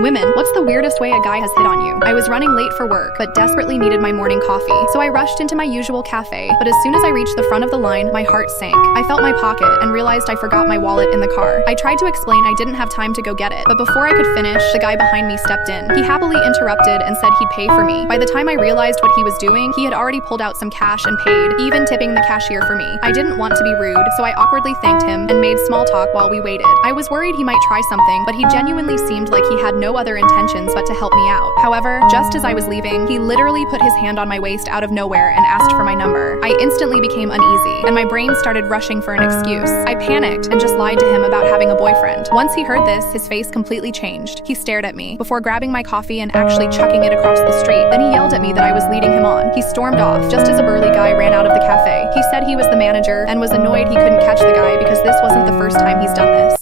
Women, what's the weirdest way a guy has hit on you? I was running late for work, but desperately needed my morning coffee, so I rushed into my usual cafe, but as soon as I reached the front of the line, my heart sank. I felt my pocket and realized I forgot my wallet in the car. I tried to explain I didn't have time to go get it, but before I could finish, the guy behind me stepped in. He happily interrupted and said he'd pay for me. By the time I realized what he was doing, he had already pulled out some cash and paid, even tipping the cashier for me. I didn't want to be rude, so I awkwardly thanked him and made small talk while we waited. I was worried he might try something, but he genuinely seemed like he had no other intentions but to help me out. However, just as I was leaving, he literally put his hand on my waist out of nowhere and asked for my number. I instantly became uneasy, and my brain started rushing for an excuse. I panicked and just lied to him about having a boyfriend. Once he heard this, his face completely changed. He stared at me, before grabbing my coffee and actually chucking it across the street. Then he yelled at me that I was leading him on. He stormed off, just as a burly guy ran out of the cafe. He said he was the manager and was annoyed he couldn't catch the guy because this wasn't the first time he's done this.